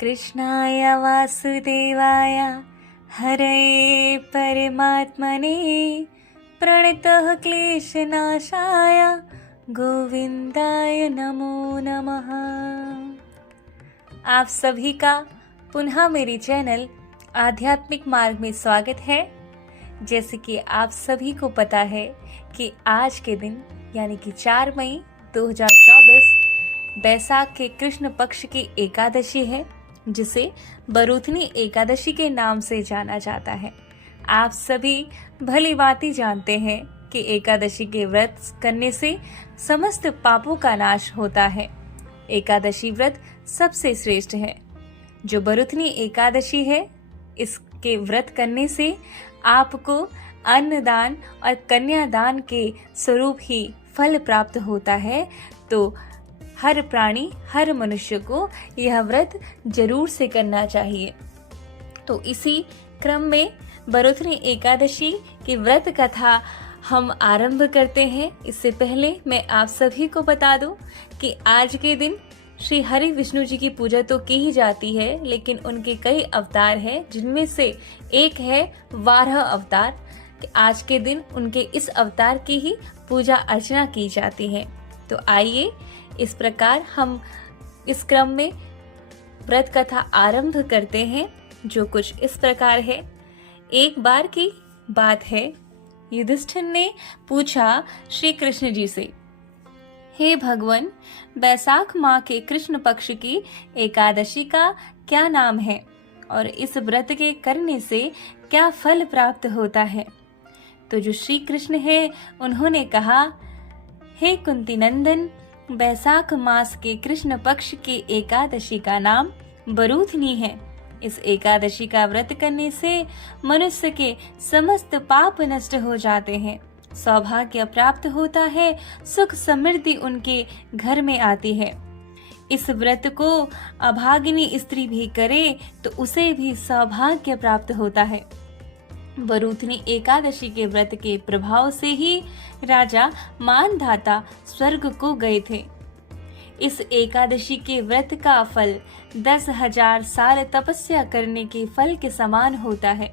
कृष्णाय वासुदेवाय हरये परमात्मने प्रणतः क्लेशनाशाय गोविंदाय नमो नमः। आप सभी का पुनः मेरी चैनल आध्यात्मिक मार्ग में स्वागत है। जैसे कि आप सभी को पता है कि आज के दिन यानी कि 4 मई 2024 बैसाख के कृष्ण पक्ष की एकादशी है, जिसे बरूथनी एकादशी के नाम से जाना जाता है। आप सभी भली भांति जानते हैं कि एकादशी के व्रत करने से समस्त पापों का नाश होता है। एकादशी व्रत सबसे श्रेष्ठ है। जो बरूथनी एकादशी है, इसके व्रत करने से आपको अन्नदान और कन्यादान के स्वरूप ही फल प्राप्त होता है। तो हर प्राणी, हर मनुष्य को यह व्रत जरूर से करना चाहिए। तो इसी क्रम में बरूथनी एकादशी की व्रत कथा हम आरंभ करते हैं। इससे पहले मैं आप सभी को बता दूं कि आज के दिन श्री हरि विष्णु जी की पूजा तो की ही जाती है, लेकिन उनके कई अवतार हैं, जिनमें से एक है वाराह अवतार। कि आज के दिन उनके इस अवतार की ही पूजा अर्चना की जाती है। तो आइए इस प्रकार हम इस क्रम में व्रत कथा आरंभ करते हैं, जो कुछ इस प्रकार है। एक बार की बात है, युधिष्ठिर ने पूछा श्री कृष्ण जी से, हे भगवान, बैसाख माह के कृष्ण पक्ष की एकादशी का क्या नाम है और इस व्रत के करने से क्या फल प्राप्त होता है? तो जो श्री कृष्ण है, उन्होंने कहा, हे कुंती नंदन, बैसाख मास के कृष्ण पक्ष की एकादशी का नाम बरूथनी है। इस एकादशी का व्रत करने से मनुष्य के समस्त पाप नष्ट हो जाते हैं, सौभाग्य प्राप्त होता है, सुख समृद्धि उनके घर में आती है। इस व्रत को अभागिनी स्त्री भी करे तो उसे भी सौभाग्य प्राप्त होता है। बरूथनी एकादशी के व्रत के प्रभाव से ही राजा मानधाता स्वर्ग को गए थे। इस एकादशी के व्रत का फल 10,000 साल तपस्या करने के फल के समान होता है।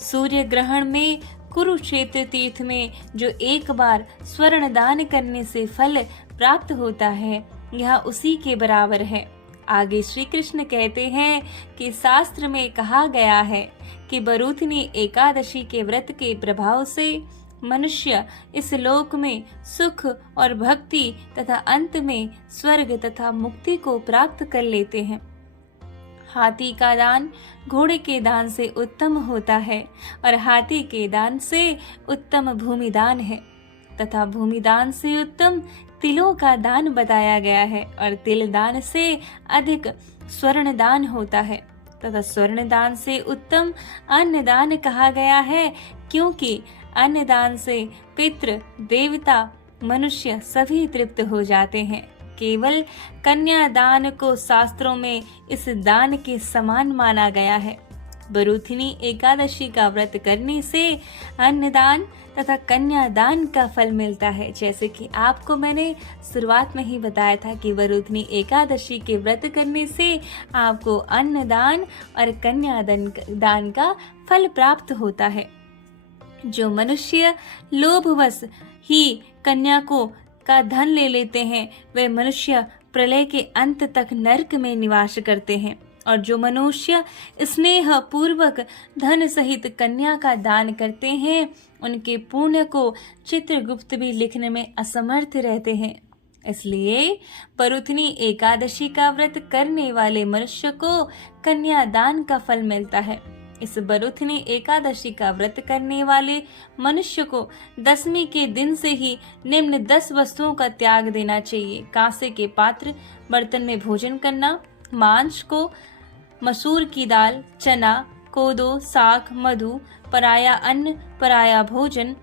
सूर्य ग्रहण में कुरुक्षेत्र तीर्थ में जो एक बार स्वर्ण दान करने से फल प्राप्त होता है, यह उसी के बराबर है। आगे श्री कृष्ण कहते हैं कि शास्त्र में कहा गया है कि बरूथनी एकादशी के व्रत के प्रभाव से मनुष्य इस लोक में सुख और भक्ति तथा अंत में स्वर्ग तथा मुक्ति को प्राप्त कर लेते हैं। हाथी का दान घोड़े के दान से उत्तम होता है और हाथी के दान से उत्तम भूमि दान है तथा भूमि दान से उत्तम तिलों का दान बताया गया है और तिल दान से अधिक स्वर्ण दान होता है तथा स्वर्ण दान से उत्तम अन्न दान कहा गया है, क्योंकि अन्न दान से पितृ, देवता, मनुष्य सभी तृप्त हो जाते हैं। केवल कन्या दान को शास्त्रों में इस दान के समान माना गया है। बरूथनी एकादशी का व्रत करने से अन्नदान तथा कन्यादान का फल मिलता है। जैसे कि आपको मैंने शुरुआत में ही बताया था कि बरूथनी एकादशी के व्रत करने से आपको अन्नदान और कन्यादान का फल प्राप्त होता है। जो मनुष्य लोभवश ही कन्या का धन ले लेते हैं, वे मनुष्य प्रलय के अंत तक नरक में निवास करते हैं। और जो मनुष्य स्नेह पूर्वक धन सहित कन्या का दान करते हैं, उनके पुण्य को चित्रगुप्त भी लिखने में असमर्थ रहते हैं। इसलिए बरूथनी एकादशी का व्रत करने वाले मनुष्य को कन्यादान का फल मिलता है। इस बरूथनी एकादशी का व्रत करने वाले मनुष्य को 10वीं के दिन से ही निम्न 10 वस्तुओं का त्याग देना चाहिए। कांसे के पात्र बर्तन में भोजन करना, मांस को, मसूर की दाल, चना, कोदो, साग, मधु, पराया अन्न, पराया भोजन,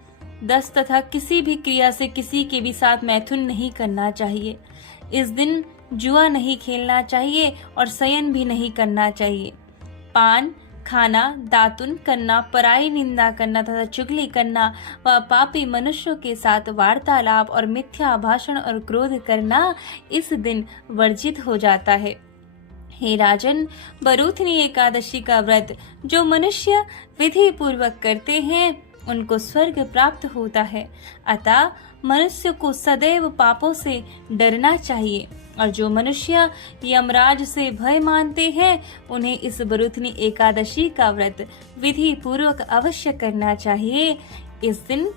10 तथा किसी भी क्रिया से किसी के भी साथ मैथुन नहीं करना चाहिए। इस दिन जुआ नहीं खेलना चाहिए और शयन भी नहीं करना चाहिए। पान खाना, दातुन करना, पराई निंदा करना तथा चुगली करना व पापी मनुष्यों के साथ वार्तालाप और मिथ्या भाषण और क्रोध करना इस दिन वर्जित हो जाता है। हे राजन, बरूथनी एकादशी का व्रत जो मनुष्य विधि पूर्वक करते हैं उनको स्वर्ग प्राप्त होता है। अतः मनुष्य को सदैव पापों से डरना चाहिए और जो मनुष्य यमराज से भय मानते हैं उन्हें इस बरूथनी एकादशी का व्रत विधि पूर्वक अवश्य करना चाहिए। इस दिन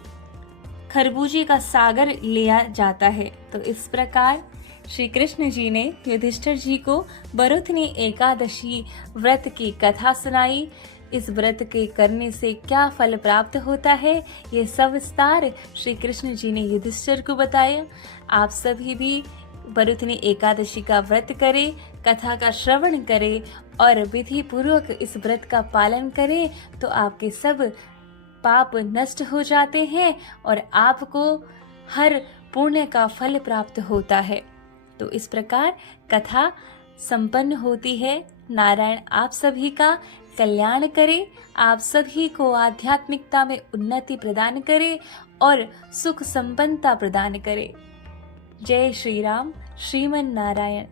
खरबूजे का सागर लिया जाता है। तो इस प्रकार श्री कृष्ण जी ने युधिष्ठिर जी को बरूथनी एकादशी व्रत की कथा सुनाई। इस व्रत के करने से क्या फल प्राप्त होता है ये सविस्तार श्री कृष्ण जी ने युधिष्ठिर को बताया। आप सभी भी बरूथनी एकादशी का व्रत करें, कथा का श्रवण करें और विधि पूर्वक इस व्रत का पालन करें तो आपके सब पाप नष्ट हो जाते हैं और आपको हर पुण्य का फल प्राप्त होता है। तो इस प्रकार कथा संपन्न होती है। नारायण आप सभी का कल्याण करे, आप सभी को आध्यात्मिकता में उन्नति प्रदान करे और सुख संपन्नता प्रदान करे। जय श्री राम, श्रीमन नारायण।